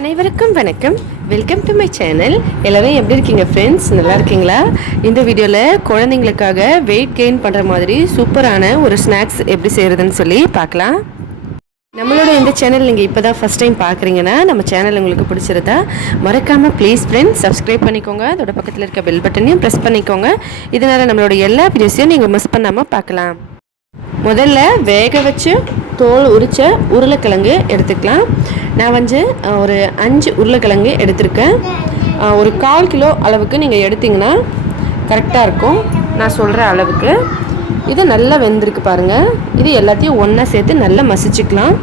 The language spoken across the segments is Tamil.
அனைவருக்கும் வணக்கம். Welcome to my channel. எல்லாரும் எப்படி இருக்கீங்க ஃப்ரெண்ட்ஸ்? நல்லா இருக்கீங்களா? இந்த வீடியோவில் குழந்தைங்களுக்காக வெயிட் கெயின் பண்ணுற மாதிரி சூப்பரான ஒரு ஸ்நாக்ஸ் எப்படி செய்கிறதுன்னு சொல்லி பார்க்கலாம். நம்மளோட இந்த சேனல் நீங்கள் இப்போ தான் ஃபஸ்ட் டைம் பார்க்குறீங்கன்னா நம்ம சேனல் உங்களுக்கு பிடிச்சிருந்தா மறக்காமல் ப்ளீஸ் ஃப்ரெண்ட்ஸ் சப்ஸ்கிரைப் பண்ணிக்கோங்க. அதோட பக்கத்தில் இருக்க பெல் பட்டனையும் ப்ரெஸ் பண்ணிக்கோங்க. இதனால் நம்மளோட எல்லா வீடியோஸையும் நீங்கள் மிஸ் பண்ணாமல் பார்க்கலாம். முதல்ல வேக வச்சு தோல் உரித்த உருளைக்கிழங்கு எடுத்துக்கலாம். நான் ஒரு 5 உருளைக்கிழங்கு எடுத்திருக்கேன். ஒரு 1/4 கிலோ அளவுக்கு நீங்கள் எடுத்திங்கன்னா கரெக்டாக இருக்கும். நான் சொல்கிற அளவுக்கு இது நல்லா வெந்திருக்கு பாருங்கள். இது எல்லாத்தையும் ஒன்றா சேர்த்து நல்லா மசிச்சுக்கலாம்.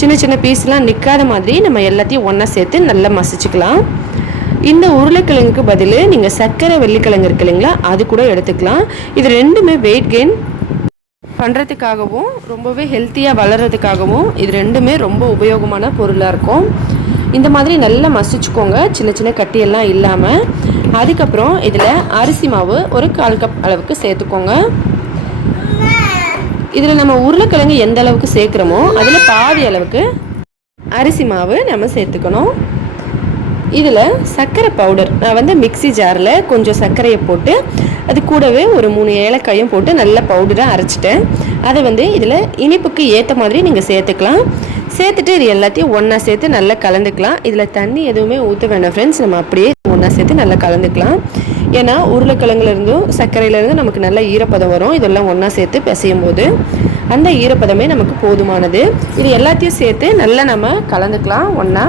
சின்ன சின்ன பீஸ்லாம் நிற்காத மாதிரி நம்ம எல்லாத்தையும் ஒன்றா சேர்த்து நல்லா மசிச்சுக்கலாம். இந்த உருளைக்கிழங்குக்கு பதில் நீங்கள் சர்க்கரை வெள்ளிக்கிழங்கு இருக்கு இல்லைங்களா, அது கூட எடுத்துக்கலாம். இது ரெண்டுமே வெயிட் கெயின் பண்ணுறதுக்காகவும் ரொம்பவே ஹெல்த்தியாக வளர்கிறதுக்காகவும் இது ரெண்டுமே ரொம்ப உபயோகமான பொருளாக இருக்கும். இந்த மாதிரி நல்லா மசிச்சுக்கோங்க, சின்ன சின்ன கட்டியெல்லாம் இல்லாமல். அதுக்கப்புறம் இதில் அரிசி மாவு ஒரு 1/4 கப் அளவுக்கு சேர்த்துக்கோங்க. இதில் நம்ம உருளைக்கிழங்கு எந்த அளவுக்கு சேர்க்குறோமோ அதில் பாதி அளவுக்கு அரிசி மாவு நம்ம சேர்த்துக்கணும். இதில் சர்க்கரை பவுடர் நான் மிக்ஸி ஜாரில் கொஞ்சம் சர்க்கரையை போட்டு அது கூடவே ஒரு 3 ஏலக்காயும் போட்டு நல்ல பவுடராக அரைச்சிட்டேன். அதை இதில் இனிப்புக்கு ஏற்ற மாதிரி நீங்கள் சேர்த்துக்கலாம். சேர்த்துட்டு இது எல்லாத்தையும் ஒன்றா சேர்த்து நல்லா கலந்துக்கலாம். இதில் தண்ணி எதுவுமே ஊற்ற வேண்டாம் ஃப்ரெண்ட்ஸ், நம்ம அப்படியே ஒன்றா சேர்த்து நல்லா கலந்துக்கலாம். ஏன்னா உருளைக்கிழங்குலேருந்தும் சர்க்கரையிலேருந்து நமக்கு நல்ல ஈரப்பதம் வரும். இதெல்லாம் ஒன்றா சேர்த்து பிசையும் போது அந்த ஈரப்பதமே நமக்கு போதுமானது. இது எல்லாத்தையும் சேர்த்து நல்லா நம்ம கலந்துக்கலாம் ஒன்றா.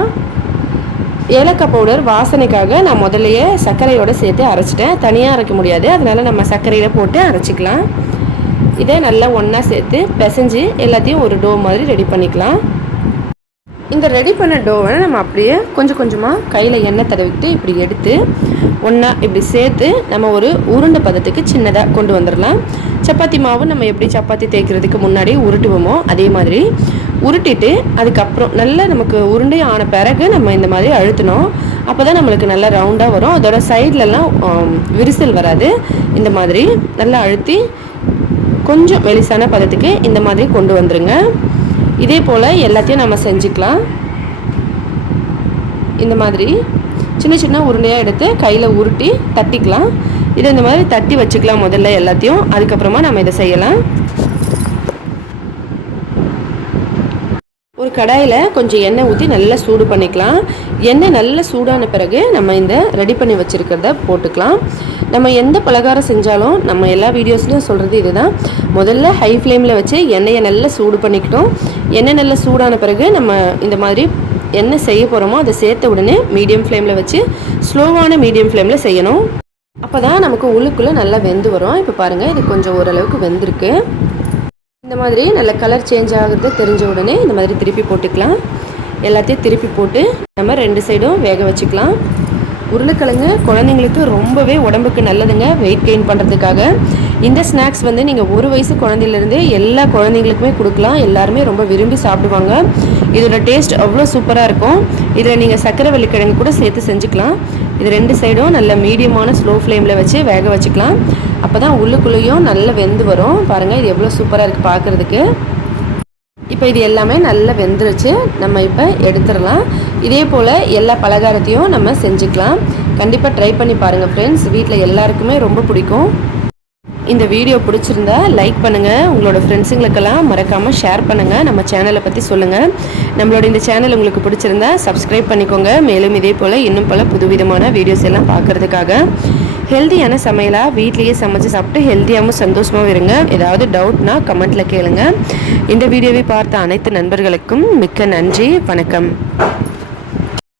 ஏலக்காய் பவுடர் வாசனைக்காக நான் முதல்லையே சர்க்கரையோடு சேர்த்து அரைச்சிட்டேன். தனியாக அரைக்க முடியாது, அதனால் நம்ம சர்க்கரையில் போட்டு அரைச்சிக்கலாம். இதை நல்லா ஒன்றா சேர்த்து பிசைஞ்சு எல்லாத்தையும் ஒரு டோ மாதிரி ரெடி பண்ணிக்கலாம். இந்த ரெடி பண்ண டோவை நம்ம அப்படியே கொஞ்சம் கொஞ்சமாக கையில் எண்ணெய் தடவிக்கிட்டு இப்படி எடுத்து ஒன்றா இப்படி சேர்த்து நம்ம ஒரு உருண்டை பதத்துக்கு சின்னதாக கொண்டு வந்துடலாம். சப்பாத்தி மாவு நம்ம எப்படி சப்பாத்தி தேய்க்கிறதுக்கு முன்னாடி உருட்டுவோமோ அதே மாதிரி உருட்டிட்டு அதுக்கப்புறம் நல்லா நமக்கு உருண்டை ஆன பிறகு நம்ம இந்த மாதிரி அழுத்தணும். அப்போ தான் நம்மளுக்கு நல்லா ரவுண்டாக வரும். அதோட சைட்லலாம் விரிசல் வராது. இந்த மாதிரி நல்லா அழுத்தி கொஞ்சம் மெலிசான பதத்துக்கு இந்த மாதிரி கொண்டு வந்துருங்க. இதே போல் எல்லாத்தையும் நம்ம செஞ்சுக்கலாம். இந்த மாதிரி சின்ன சின்ன உருண்டையாக எடுத்து கையில் உருட்டி தட்டிக்கலாம். இதை இந்த மாதிரி தட்டி வச்சுக்கலாம் முதல்ல எல்லாத்தையும். அதுக்கப்புறமா நம்ம இதை செய்யலாம். ஒரு கடாயில் கொஞ்சம் எண்ணெய் ஊற்றி நல்லா சூடு பண்ணிக்கலாம். எண்ணெய் நல்லா சூடான பிறகு நம்ம இந்த ரெடி பண்ணி வச்சுருக்கிறத போட்டுக்கலாம். நம்ம எந்த பலகாரம் செஞ்சாலும் நம்ம எல்லா வீடியோஸ்லையும் சொல்கிறது இதுதான். முதல்ல ஹை ஃப்ளேமில் வச்சு எண்ணெயை நல்லா சூடு பண்ணிக்கிட்டோம். எண்ணெய் நல்லா சூடான பிறகு நம்ம இந்த மாதிரி என்ன செய்ய போகிறோமோ அதை சேர்த்த உடனே மீடியம் ஃப்ளேமில் வச்சு ஸ்லோவான மீடியம் ஃப்ளேமில் செய்யணும். அப்போ தான் நமக்கு உள்ளுக்குள்ளே நல்லா வெந்து வரும். இப்போ பாருங்கள், இது கொஞ்சம் ஓரளவுக்கு வெந்திருக்கு. இந்த மாதிரி நல்ல கலர் சேஞ்ச் ஆகுறது தெரிஞ்ச உடனே இந்த மாதிரி திருப்பி போட்டுக்கலாம். எல்லாத்தையும் திருப்பி போட்டு நம்ம 2 சைடும் வேக வச்சுக்கலாம். உருளைக்கிழங்கு குழந்தைங்களுக்கு ரொம்பவே உடம்புக்கு நல்லதுங்க, வெயிட் கெயின் பண்ணுறதுக்காக. இந்த ஸ்நாக்ஸ் நீங்கள் 1 வயசு குழந்தையிலேருந்து எல்லா குழந்தைங்களுக்குமே கொடுக்கலாம். எல்லாருமே ரொம்ப விரும்பி சாப்பிடுவாங்க. இதோட டேஸ்ட் அவ்வளோ சூப்பராக இருக்கும். இதில் நீங்கள் சர்க்கரை வெள்ளிக்கிழங்கு கூட சேர்த்து செஞ்சுக்கலாம். இது 2 சைடும் நல்ல மீடியமான ஸ்லோ ஃப்ளேமில் வச்சு வேக வச்சுக்கலாம். அப்போ தான் உள்ளுக்குள்ளேயும் நல்லா வெந்து வரும். பாருங்கள், இது எவ்வளோ சூப்பராக இருக்குது பார்க்குறதுக்கு. இப்போ இது எல்லாமே நல்லா வெந்துருச்சு. நம்ம இப்போ எடுத்துடலாம். இதே போல் எல்லா பலகாரத்தையும் நம்ம செஞ்சுக்கலாம். கண்டிப்பாக ட்ரை பண்ணி பாருங்கள் ஃப்ரெண்ட்ஸ், வீட்டில் எல்லாருக்குமே ரொம்ப பிடிக்கும். இந்த வீடியோ பிடிச்சிருந்தா லைக் பண்ணுங்கள். உங்களோட ஃப்ரெண்ட்ஸுங்களுக்கெல்லாம் மறக்காமல் ஷேர் பண்ணுங்கள். நம்ம சேனலை பற்றி சொல்லுங்கள். நம்மளோட இந்த சேனல் உங்களுக்கு பிடிச்சிருந்தா சப்ஸ்கிரைப் பண்ணிக்கோங்க. மேலும் இதே போல் இன்னும் பல புதுவிதமான வீடியோஸ் எல்லாம் பார்க்குறதுக்காக ஹெல்த்தியான சமையலாக வீட்லேயே சமைச்சு சாப்பிட்டு ஹெல்த்தியாகவும் சந்தோஷமாகவும் இருங்க. ஏதாவது டவுட்னா கமெண்ட்டில் கேளுங்க. இந்த வீடியோவை பார்த்த அனைத்து நண்பர்களுக்கும் மிக்க நன்றி. வணக்கம்.